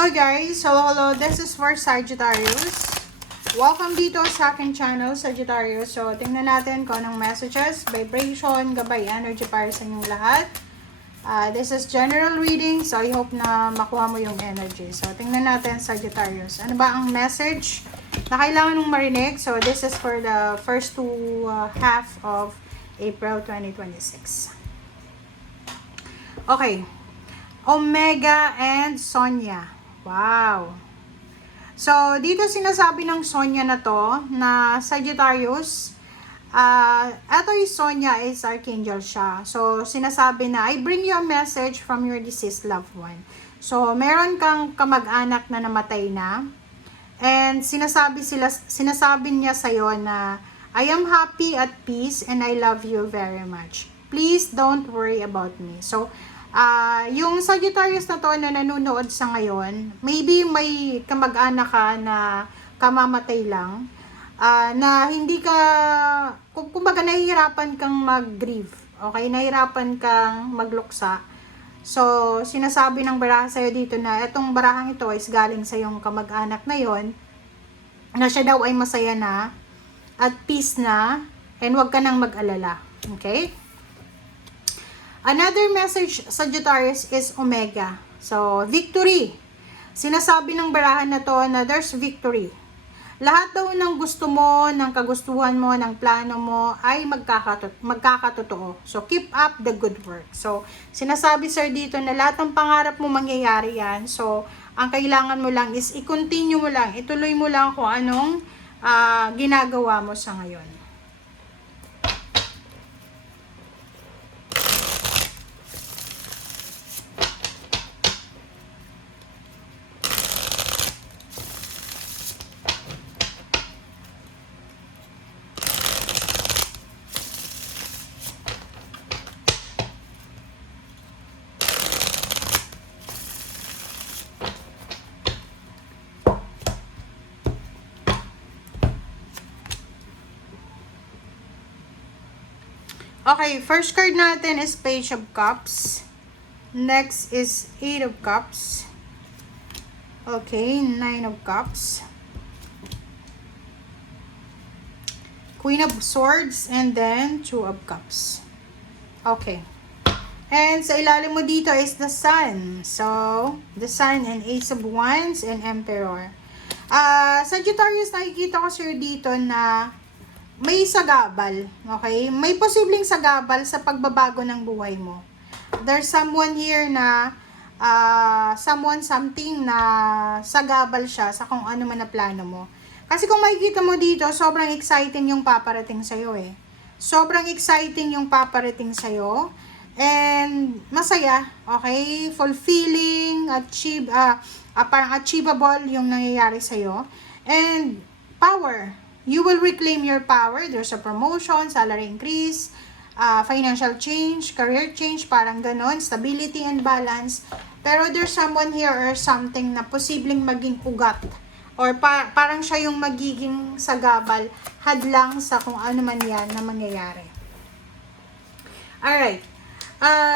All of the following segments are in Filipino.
Hello guys! Hello! This is for Sagittarius. Welcome dito sa aking channel, Sagittarius. So, tingnan natin kung anong messages, vibration, gabay, energy para sa inyong lahat. This is general reading, so I hope na makuha mo yung energy. So, tingnan natin, Sagittarius. Ano ba ang message na kailangan mong marinig? So, this is for the first half of April 2026. Okay. Omega and Sonia. Wow. So, dito sinasabi ng Sonia na to, na Sagittarius, eto yung Sonia is Archangel siya. So, sinasabi na, I bring you a message from your deceased loved one. So, meron kang kamag-anak na namatay na, and sinasabi niya sa'yo na, I am happy at peace and I love you very much. Please don't worry about me. So, yung Sagittarius na to na nanonood sa ngayon, maybe may kamag-anak ka na kamamatay lang, na hindi ka, kumbaga nahihirapan kang mag-grieve, okay? Nahihirapan kang magluksa. So, sinasabi ng baraha sa'yo dito na itong barahang ito is galing sa yung kamag-anak na yon, na siya daw ay masaya na, at peace na, and wag ka nang mag-alala, okay? Another message, Sagittarius, is Omega. So, victory. Sinasabi ng barahan na to na there's victory. Lahat daw ng gusto mo, ng kagustuhan mo, ng plano mo ay magkakatotoo. So, keep up the good work. So, sinasabi sir dito na lahat ng pangarap mo mangyayari yan. So, ang kailangan mo lang is i-continue mo lang, ituloy mo lang kung anong ginagawa mo sa ngayon. Okay, first card natin is Page of Cups. Next is 8 of Cups. Okay, 9 of Cups. Queen of Swords, and then 2 of Cups. Okay. And sa ilalim mo dito is the Sun. So, the Sun and Ace of Wands and Emperor. Sagittarius, nakikita ko sir dito na may sagabal, okay? May posibleng sagabal sa pagbabago ng buhay mo. There's someone here na, something na sagabal siya sa kung ano man na plano mo. Kasi kung makikita mo dito, sobrang exciting yung paparating sa'yo eh. Sobrang exciting yung paparating sa'yo. And masaya, okay? Fulfilling, parang achievable yung nangyayari sa'yo. And power. You will reclaim your power. There's a promotion, salary increase, financial change, career change, parang ganon, stability and balance. Pero there's someone here or something na posibleng maging ugat. Or parang siya yung magiging sagabal, hadlang sa kung ano man yan na mangyayari. Alright.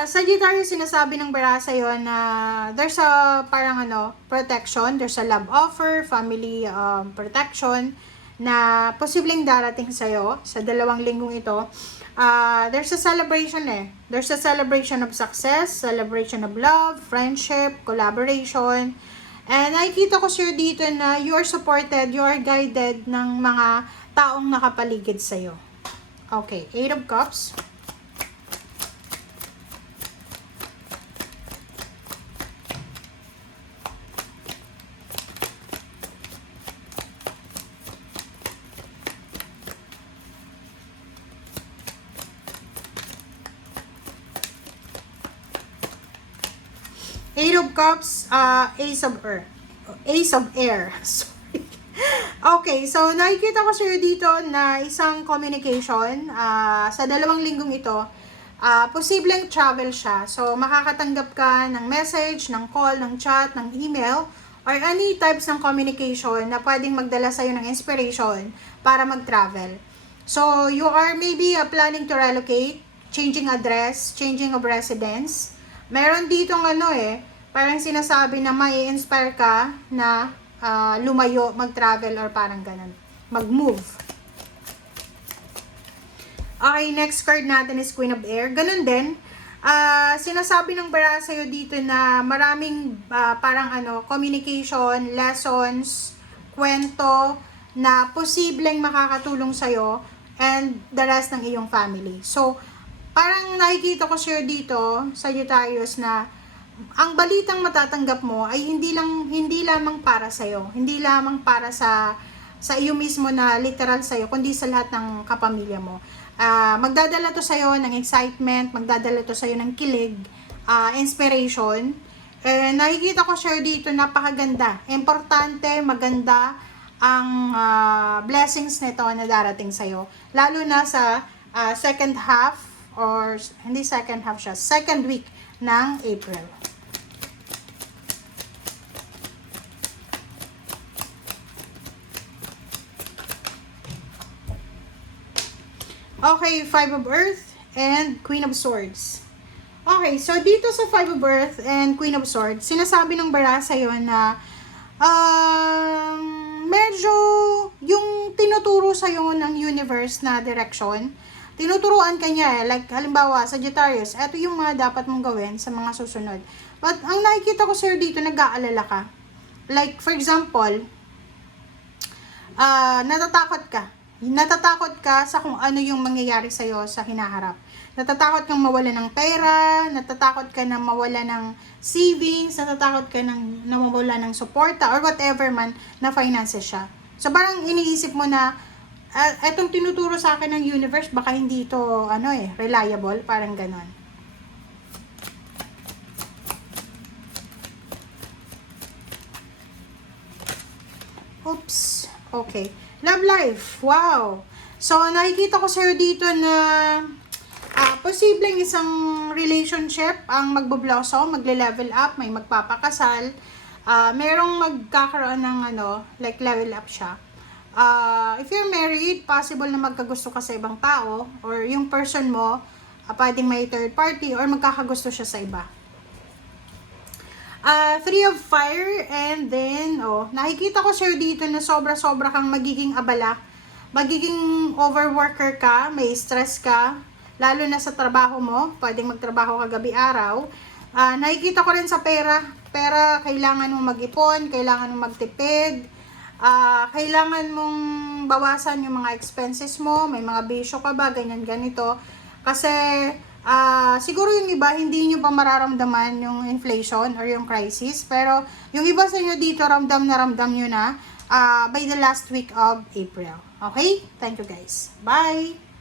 Sagittarius, sinasabi ng baraha sa'yo na there's a parang protection, there's a love offer, family protection, na posibleng darating sa'yo sa 2 linggong ito. There's a celebration eh. There's a celebration of success, celebration of love, friendship, collaboration. And nakikita ko sir dito na you are supported, you are guided ng mga taong nakapaligid sa'yo. Okay, 8 of Cups. Eight of Cups, Ace of Air. Sorry. Okay, so nakikita ko sa'yo dito na isang communication sa 2 linggong ito. Posibleng travel siya. So, makakatanggap ka ng message, ng call, ng chat, ng email, or any types ng communication na pwedeng magdala sa'yo ng inspiration para mag-travel. So, you are maybe planning to relocate, changing address, changing of residence. Meron ditong Parang sinasabi na mai-inspire ka na lumayo, mag-travel or parang ganun. Mag-move. Okay, next card natin is Queen of Air. Ganun din. Sinasabi ng bara sa'yo dito na maraming parang communication, lessons, kwento na posibleng makakatulong sa'yo and the rest ng iyong family. So, parang nakikita ko sa'yo dito, Sagittarius, na ang balitang matatanggap mo ay hindi lamang para sa iyo, hindi lamang para sa iyo mismo na literal sa iyo, kundi sa lahat ng kapamilya mo. Magdadala to sa iyo ng excitement, magdadala to sa iyo ng kilig, inspiration. Nakikita ko siya dito, napakaganda, importante, maganda ang blessings nito na darating sa iyo, lalo na sa second half, or hindi second half siya, second week ng April. Okay, Five of Earth and Queen of Swords. Okay, so dito sa Five of Earth and Queen of Swords, sinasabi ng bara sa'yo na medyo yung tinuturo sa'yo ng universe na direction, tinuturuan ka niya like halimbawa, Sagittarius, eto yung mga dapat mong gawin sa mga susunod. But ang nakikita ko sir dito, nag-aalala ka. Like, for example, natatakot ka sa kung ano yung mangyayari sa'yo sa hinaharap. Natatakot kang mawala ng pera, natatakot ka na mawala ng savings, natatakot ka na mawala ng suporta, or whatever man na finances siya. So, parang iniisip mo na, etong tinuturo sa akin ng universe, baka hindi ito, reliable, parang ganon. Oops, okay. Love life, wow. So, nakikita ko sa'yo dito na posibleng isang relationship ang magbo-blossom, magle-level up, may magpapakasal, merong magkakaroon ng like level up siya. If you're married, possible na magkagusto ka sa ibang tao, or yung person mo, pwedeng may third party, or magkakagusto siya sa iba. Three of Fire, and then, nakikita ko sir dito na sobra-sobra kang magiging abala, magiging overworker ka, may stress ka, lalo na sa trabaho mo, pwedeng magtrabaho ka gabi-araw. Nakikita ko rin sa pera, kailangan mong mag-ipon, kailangan mong magtipid, kailangan mong bawasan yung mga expenses mo, may mga bisyo ka ba, ganyan ganito, kasi siguro yung iba, hindi nyo pa mararamdaman yung inflation or yung crisis. Pero, yung iba sa inyo dito, ramdam nyo na by the last week of April. Okay? Thank you guys. Bye!